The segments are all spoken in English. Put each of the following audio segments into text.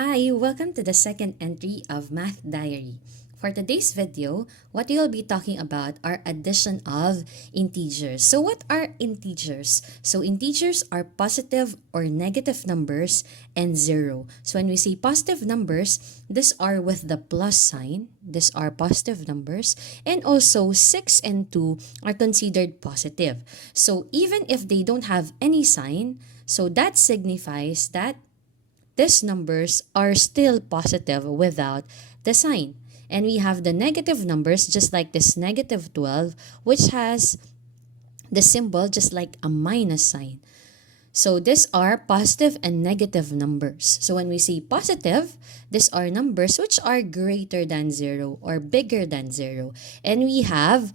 Hi, welcome to the second entry of Math Diary. For today's video, what we'll be talking about are addition of integers. So what are integers? So integers are positive or negative numbers and zero. So when we say positive numbers, these are with the plus sign. These are positive numbers. And also 6 and 2 are considered positive. So even if they don't have any sign, so that signifies that these numbers are still positive without the sign. And we have the negative numbers just like this negative 12, which has the symbol just like a minus sign. So these are positive and negative numbers. So when we say positive, these are numbers which are greater than 0 or bigger than 0. And we have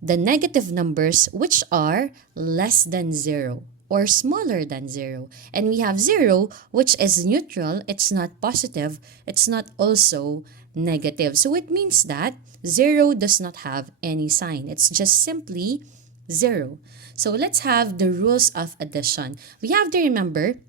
the negative numbers which are less than 0 or smaller than 0. And we have 0 which is neutral, it's not positive, it's not also negative. So it means that 0 does not have any sign. It's just simply 0. So let's have the rules of addition. We have to remember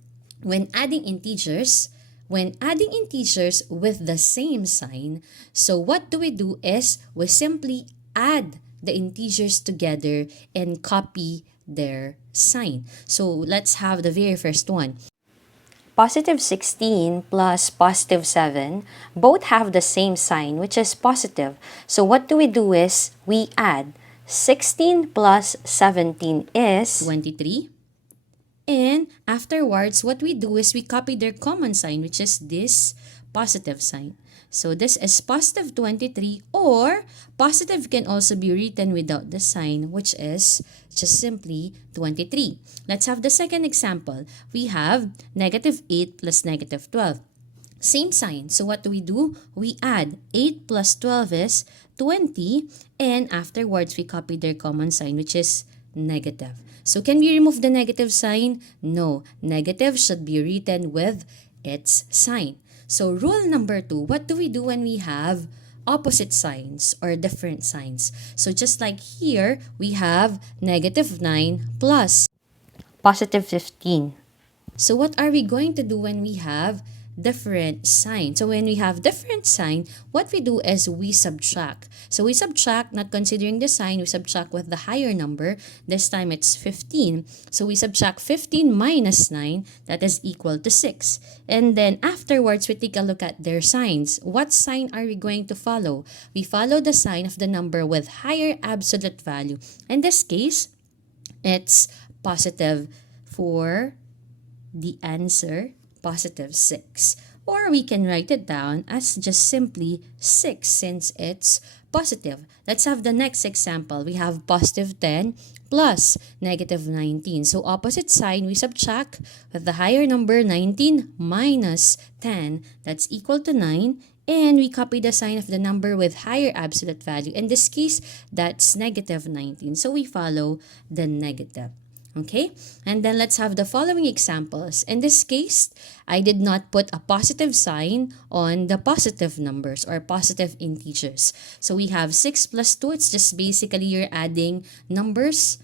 when adding integers with the same sign, so what do? Is we simply add the integers together and copy their sign. So let's have the very first one. Positive 16 plus positive 7 both have the same sign, which is positive. So what do? Is we add 16 plus 17 is 23. And afterwards, what we do is we copy their common sign, which is this positive sign. So this is positive 23, or positive can also be written without the sign, which is just simply 23. Let's have the second example. We have negative 8 plus negative 12. Same sign. So what do? We add 8 plus 12 is 20, and afterwards we copy their common sign, which is negative. So can we remove the negative sign? No. Negative should be written with its sign. So rule number 2, what do we do when we have opposite signs or different signs? So just like here, we have negative 9 plus positive 15. So what are we going to do when we have different sign? So when we have different sign, what we do is we subtract. So we subtract, not considering the sign, we subtract with the higher number. This time it's 15. So we subtract 15 minus 9, that is equal to 6. And then afterwards, we take a look at their signs. What sign are we going to follow? We follow the sign of the number with higher absolute value. In this case, it's positive for the answer, positive 6. Or we can write it down as just simply 6 since it's positive. Let's have the next example. We have positive 10 plus negative 19. So opposite sign, we subtract with the higher number 19 minus 10. That's equal to 9. And we copy the sign of the number with higher absolute value. In this case, that's negative 19. So we follow the negative. Okay, and then let's have the following examples. In this case, I did not put a positive sign on the positive numbers or positive integers. So we have 6 plus 2, it's just basically you're adding numbers.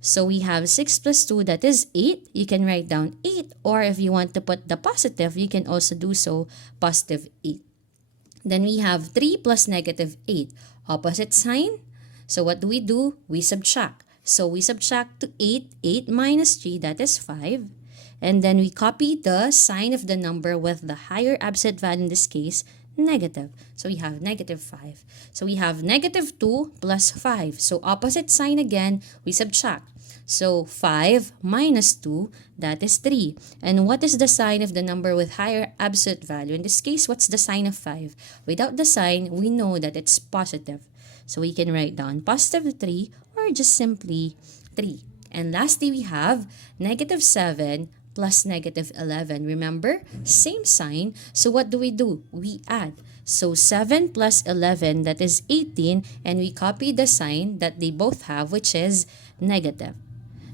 So we have 6 plus 2, that is 8. You can write down 8, or if you want to put the positive, you can also do so, positive 8. Then we have 3 plus negative 8, opposite sign. So what do? We subtract. So we subtract to 8, 8 minus 3, that is 5. And then we copy the sign of the number with the higher absolute value, in this case, negative. So we have negative 5. So we have negative 2 plus 5. So opposite sign again, we subtract. So 5 minus 2, that is 3. And what is the sign of the number with higher absolute value? In this case, what's the sign of 5? Without the sign, we know that it's positive. So we can write down positive 3 or just simply 3. And lastly, we have negative 7 plus negative 11. Remember, same sign. So what do? We add. So 7 plus 11, that is 18, and we copy the sign that they both have, which is negative.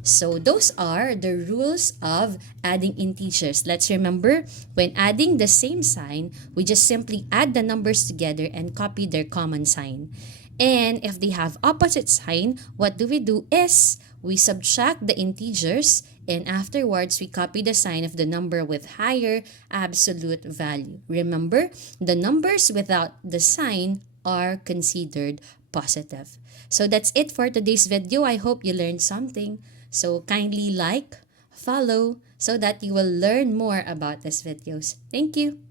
So those are the rules of adding integers. Let's remember, when adding the same sign, we just simply add the numbers together and copy their common sign. And if they have opposite sign, what do? Is we subtract the integers, and afterwards we copy the sign of the number with higher absolute value. Remember, the numbers without the sign are considered positive. So that's it for today's video. I hope you learned something. So kindly like, follow, so that you will learn more about these videos. Thank you.